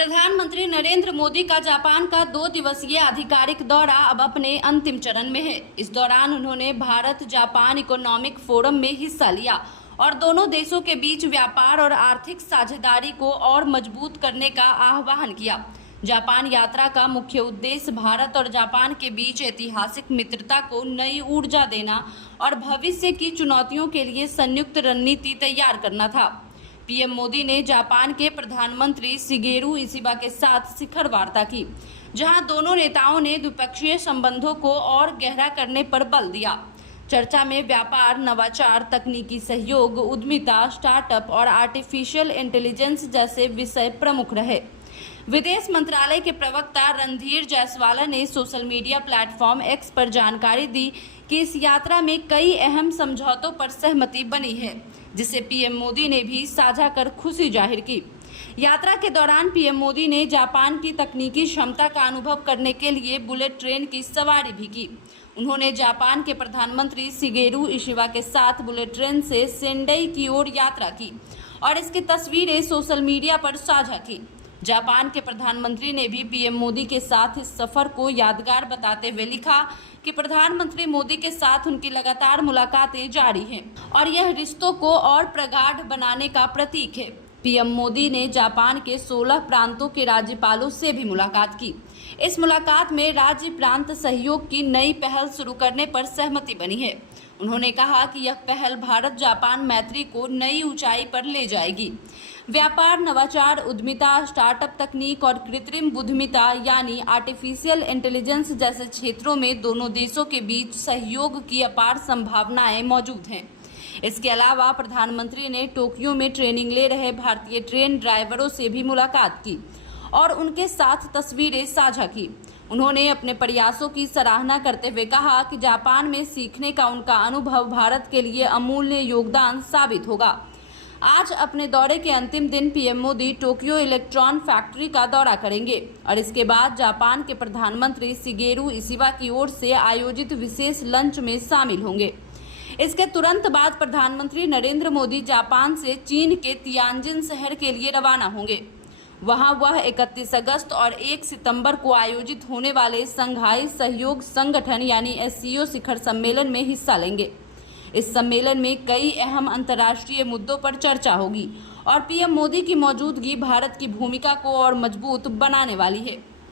प्रधानमंत्री नरेंद्र मोदी का जापान का 2 दिवसीय आधिकारिक दौरा अब अपने अंतिम चरण में है। इस दौरान उन्होंने भारत जापान इकोनॉमिक फोरम में हिस्सा लिया और दोनों देशों के बीच व्यापार और आर्थिक साझेदारी को और मजबूत करने का आह्वान किया। जापान यात्रा का मुख्य उद्देश्य भारत और जापान के बीच ऐतिहासिक मित्रता को नई ऊर्जा देना और भविष्य की चुनौतियों के लिए संयुक्त रणनीति तैयार करना था। पीएम मोदी ने जापान के प्रधानमंत्री शिगेरू इशिबा के साथ शिखर वार्ता की, जहां दोनों नेताओं ने द्विपक्षीय संबंधों को और गहरा करने पर बल दिया। चर्चा में व्यापार, नवाचार, तकनीकी सहयोग, उद्यमिता, स्टार्टअप और आर्टिफिशियल इंटेलिजेंस जैसे विषय प्रमुख रहे। विदेश मंत्रालय के प्रवक्ता रणधीर जायसवाल ने सोशल मीडिया प्लेटफॉर्म एक्स पर जानकारी दी कि इस यात्रा में कई अहम समझौतों पर सहमति बनी है, जिसे पीएम मोदी ने भी साझा कर खुशी जाहिर की। यात्रा के दौरान पीएम मोदी ने जापान की तकनीकी क्षमता का अनुभव करने के लिए बुलेट ट्रेन की सवारी भी की। उन्होंने जापान के प्रधानमंत्री शिगेरू इशिबा के साथ बुलेट ट्रेन से सेंडई की ओर यात्रा की और इसकी तस्वीरें सोशल मीडिया पर साझा की। जापान के प्रधानमंत्री ने भी पीएम मोदी के साथ इस सफर को यादगार बताते हुए लिखा कि प्रधानमंत्री मोदी के साथ उनकी लगातार मुलाकातें जारी हैं और यह रिश्तों को और प्रगाढ़ बनाने का प्रतीक है। पीएम मोदी ने जापान के 16 प्रांतों के राज्यपालों से भी मुलाकात की। इस मुलाकात में राज्य प्रांत सहयोग की नई पहल शुरू करने पर सहमति बनी है। उन्होंने कहा कि यह पहल भारत जापान मैत्री को नई ऊंचाई पर ले जाएगी। व्यापार, नवाचार, उद्यमिता, स्टार्टअप तकनीक और कृत्रिम बुद्धिमत्ता यानी आर्टिफिशियल इंटेलिजेंस जैसे क्षेत्रों में दोनों देशों के बीच सहयोग की अपार संभावनाएं मौजूद हैं। इसके अलावा प्रधानमंत्री ने टोक्यो में ट्रेनिंग ले रहे भारतीय ट्रेन ड्राइवरों से भी मुलाकात की और उनके साथ तस्वीरें साझा की। उन्होंने अपने प्रयासों की सराहना करते हुए कहा कि जापान में सीखने का उनका अनुभव भारत के लिए अमूल्य योगदान साबित होगा। आज अपने दौरे के अंतिम दिन PM Modi Tokyo electron factory का दौरा करेंगे और इसके बाद जापान के प्रधानमंत्री शिगेरू इशिबा की ओर से आयोजित विशेष लंच में शामिल होंगे। इसके तुरंत बाद प्रधानमंत्री नरेंद्र मोदी जापान से चीन के तियानजिन शहर के लिए रवाना होंगे। वहां वह 31 अगस्त और 1 सितंबर को आयोजित होने वाले संघाई सहयोग संगठन यानी SCO शिखर सम्मेलन में हिस्सा लेंगे। इस सम्मेलन में कई अहम अंतर्राष्ट्रीय मुद्दों पर चर्चा होगी और पीएम मोदी की मौजूदगी भारत की भूमिका को और मजबूत बनाने वाली है।